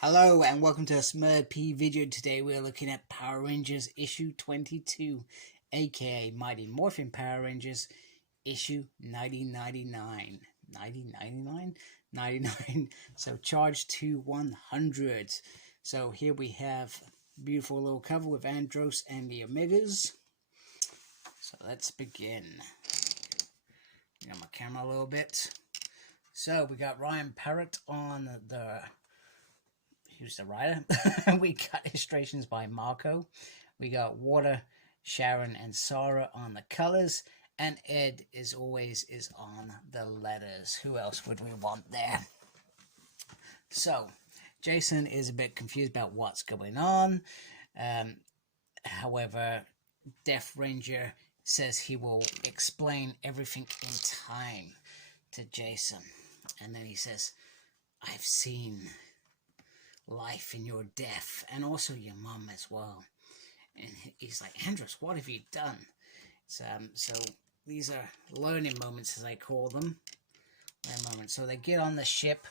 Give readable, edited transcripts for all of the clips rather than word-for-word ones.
Hello and welcome to a Smurd P video. Today we're looking at Power Rangers issue 22, aka Mighty Morphin Power Rangers issue 9099. 9099? 99. So charge to 100. So here we have a beautiful little cover with Andros and the Omegas. So let's begin. My camera a little bit. So we got Ryan Parrot on the... Who's the writer? We got illustrations by Marco. We got Water, Sharon, and Sarah on the colors. And Ed, as always, is on the letters. Who else would we want there? So, Jason is a bit confused about what's going on. However, Death Ranger says he will explain everything in time to Jason. And then he says, I've seen life in your death, and also your mum as well. And he's like, Andros, what have you done? So these are learning moments, as I call them. Learning moments. So they get on the ship,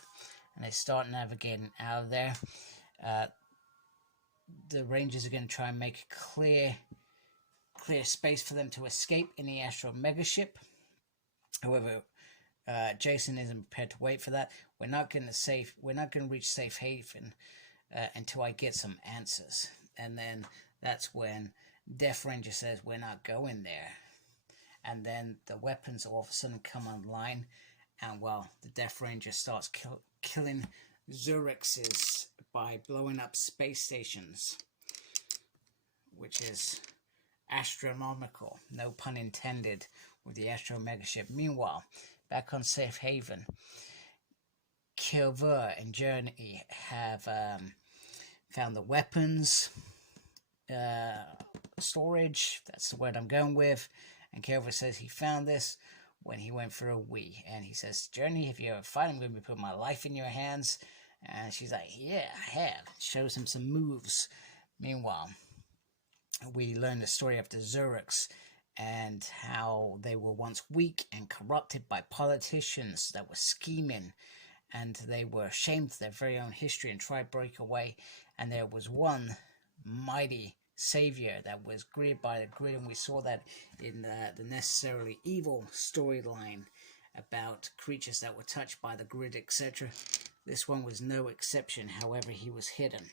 and they start navigating out of there. The Rangers are going to try and make a clear space for them to escape in the Astro Mega ship. However, Jason isn't prepared to wait for that. We're not going to reach safe haven until I get some answers. And then that's when Death Ranger says we're not going there. And then the weapons all of a sudden come online, and well, the Death Ranger starts killing Zurixes by blowing up space stations, which is astronomical. No pun intended with the Astro Mega ship. Meanwhile, back on Safe Haven, Kilver and Journey have found the weapons storage. That's the word I'm going with. And Kilver says he found this when he went for a wee. And he says, Journey, if you ever fight, I'm going to put my life in your hands. And she's like, yeah, I have. Shows him some moves. Meanwhile, we learn the story of the Zurix and how they were once weak and corrupted by politicians that were scheming, and they were ashamed of their very own history and tried to break away. And there was one mighty savior that was gripped by the grid, and we saw that in the Necessarily Evil storyline about creatures that were touched by the grid, etc. This one was no exception. However, he was hidden.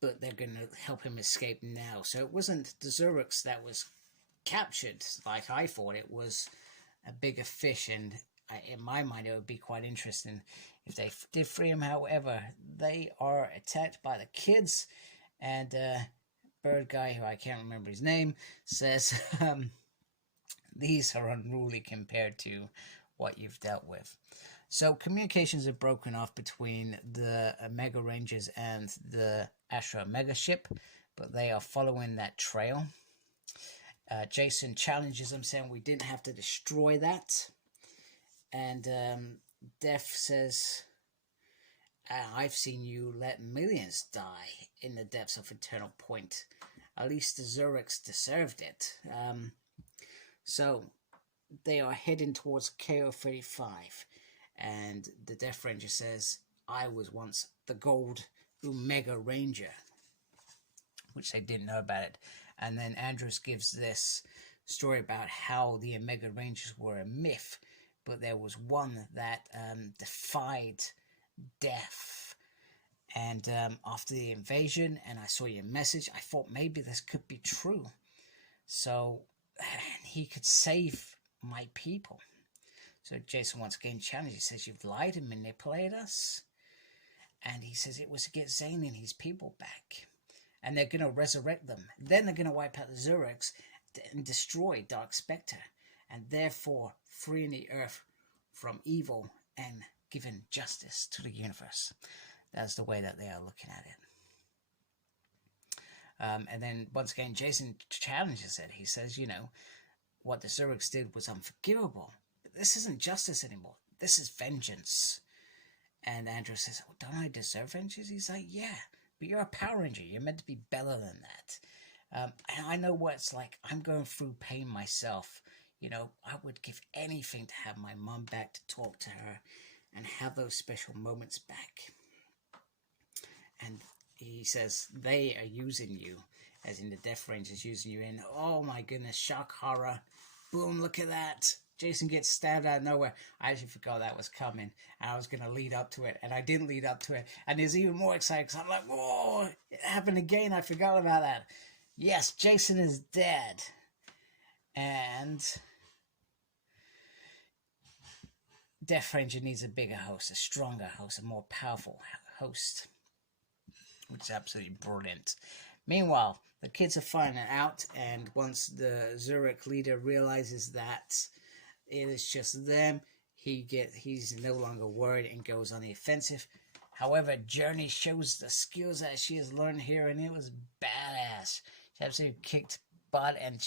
But they're going to help him escape now. So it wasn't the Zurix that was captured like I thought. It was a bigger fish, and in my mind it would be quite interesting if they did free him. However, they are attacked by the kids, and Bird Guy, who I can't remember his name, says these are unruly compared to what you've dealt with. So communications are broken off between the Mega Rangers and the Astro Mega ship, but they are following that trail. Jason challenges them, saying we didn't have to destroy that. And Death says, I've seen you let millions die in the depths of Eternal Point. At least the Zurix deserved it. So they are heading towards KO-35. And the Death Ranger says, I was once the Gold Omega Ranger, which they didn't know about it. And then Andros gives this story about how the Omega Rangers were a myth, but there was one that defied death. And after the invasion, and I saw your message, I thought maybe this could be true. So he could save my people. So Jason once again challenges. He says, you've lied and manipulated us. And he says it was to get Zane and his people back. And they're going to resurrect them. Then they're going to wipe out the Zurix and destroy Dark Spectre. And therefore freeing the Earth from evil and giving justice to the universe. That's the way that they are looking at it. And then once again, Jason challenges it. He says, what the Zurix did was unforgivable. This isn't justice anymore. This is vengeance. And Andros says, oh, don't I deserve vengeance? He's like, yeah, but you're a Power Ranger. You're meant to be better than that. And I know what it's like. I'm going through pain myself. You know, I would give anything to have my mom back, to talk to her and have those special moments back. And he says, they are using you, as in the Death Rangers using you in, oh my goodness, shock horror. Boom, look at that. Jason gets stabbed out of nowhere. I actually forgot that was coming, and I was going to lead up to it, and I didn't lead up to it. And it's even more exciting because I'm like, whoa, it happened again. I forgot about that. Yes, Jason is dead. And Death Ranger needs a bigger host, a stronger host, a more powerful host, which is absolutely brilliant. Meanwhile, the kids are finding out, and once the Zurich leader realizes that it is just them, he's no longer worried and goes on the offensive. However, Journey shows the skills that she has learned here, and it was badass. She absolutely kicked butt, and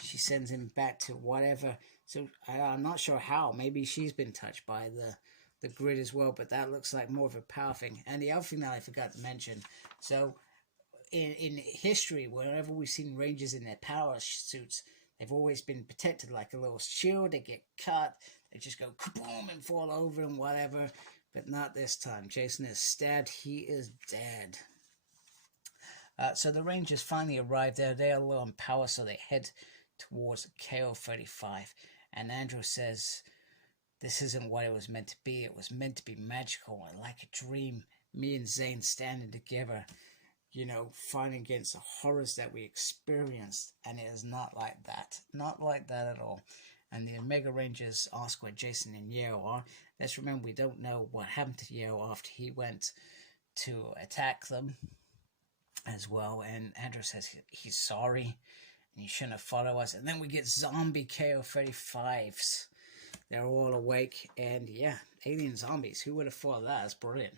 she sends him back to whatever. So I'm not sure how. Maybe she's been touched by the grid as well, but that looks like more of a power thing. And the other thing that I forgot to mention, so in history, whenever we've seen Rangers in their power suits, they've always been protected like a little shield. They get cut, they just go kaboom and fall over and whatever, but not this time. Jason is stabbed, he is dead. So the Rangers finally arrive there. They are low on power, so they head towards KO-35. And Andrew says, this isn't what it was meant to be. It was meant to be magical and like a dream. Me and Zane standing together, fighting against the horrors that we experienced. And it is not like that. Not like that at all. And the Omega Rangers ask where Jason and Yeo are. Let's remember, we don't know what happened to Yeo after he went to attack them as well. And Andrew says he's sorry and you shouldn't have followed us. And then we get zombie KO-35s. They're all awake. And yeah, alien zombies. Who would have thought that? That's brilliant.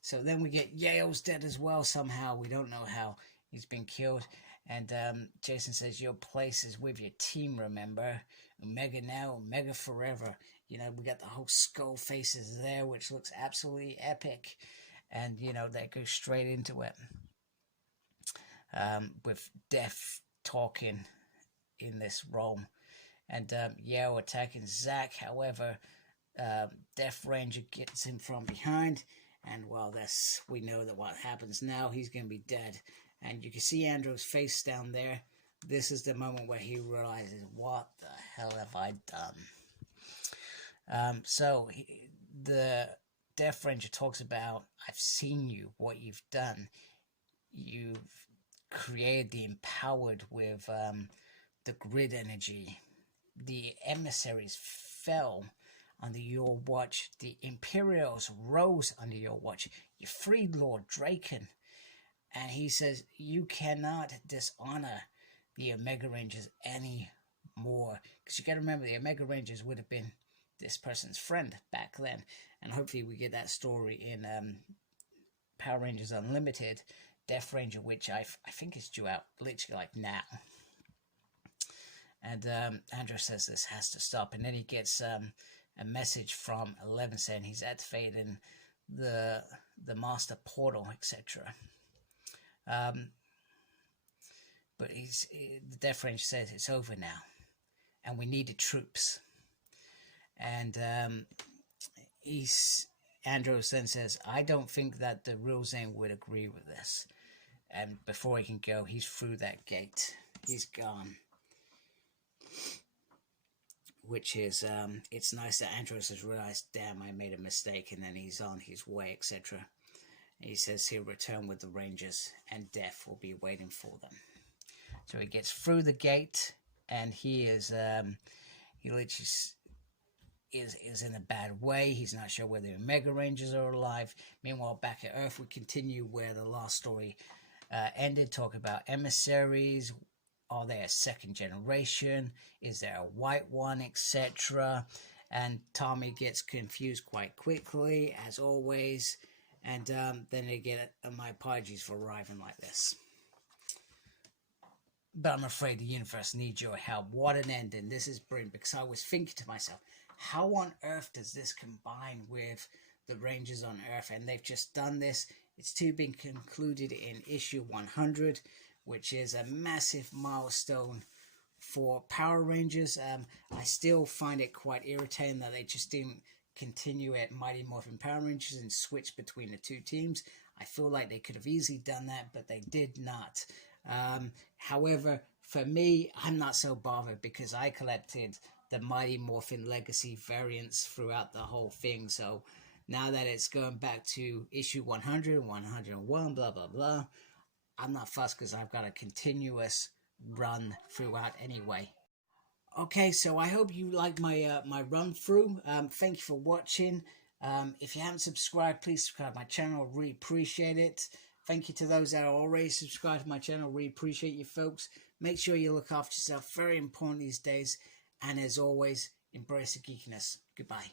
So then we get Yeo's dead as well somehow. We don't know how. He's been killed. And Jason says, your place is with your team, remember? Omega now, Omega forever. We got the whole skull faces there, which looks absolutely epic. And, they go straight into it. With Death talking in this role. And Yeo attacking Zack. However, Death Ranger gets him from behind. And well, we know that what happens now, he's going to be dead. And you can see Andrew's face down there. This is the moment where he realizes, what the hell have I done? So the Death Ranger talks about, I've seen you, what you've done. You've created the empowered with the grid energy. The emissaries fell under your watch. The Imperials rose under your watch. You freed Lord Draken. And he says, you cannot dishonor the Omega Rangers anymore. Because you got to remember, the Omega Rangers would have been this person's friend back then. And hopefully we get that story in Power Rangers Unlimited, Death Ranger, which I think is due out literally like now. And Andrew says this has to stop. And then he gets a message from 11 saying he's activating the master portal, etc. But the Death Ranger says it's over now, and we needed troops. And Andros then says, I don't think that the real Zane would agree with this. And before he can go, he's through that gate. He's gone. Which is, it's nice that Andros has realized, damn, I made a mistake, and then he's on his way, etc. He says he'll return with the Rangers, and death will be waiting for them. So he gets through the gate, and he literally is in a bad way. He's not sure whether the Omega Rangers are alive. Meanwhile, back at Earth, we continue where the last story ended. Talk about emissaries. Are they a second generation? Is there a white one, etc.? And Tommy gets confused quite quickly, as always. And then they get my apologies for arriving like this. But I'm afraid the universe needs your help. What an ending. This is brilliant, because I was thinking to myself, how on earth does this combine with the Rangers on Earth? And they've just done this. It's to be concluded in issue 100, which is a massive milestone For Power Rangers, I still find it quite irritating that they just didn't continue at Mighty Morphin Power Rangers and switch between the two teams. I feel like they could have easily done that, but they did not. However, for me, I'm not so bothered because I collected the Mighty Morphin Legacy variants throughout the whole thing. So now that it's going back to issue 100, 101, blah, blah, blah, I'm not fussed because I've got a continuous run throughout anyway. Okay, so I hope you like my run through. Thank you for watching. If you haven't subscribed, please subscribe to my channel. Really appreciate it. Thank you to those that are already subscribed to my channel. Really appreciate you folks. Make sure you look after yourself. Very important these days. And as always, embrace the geekiness. Goodbye.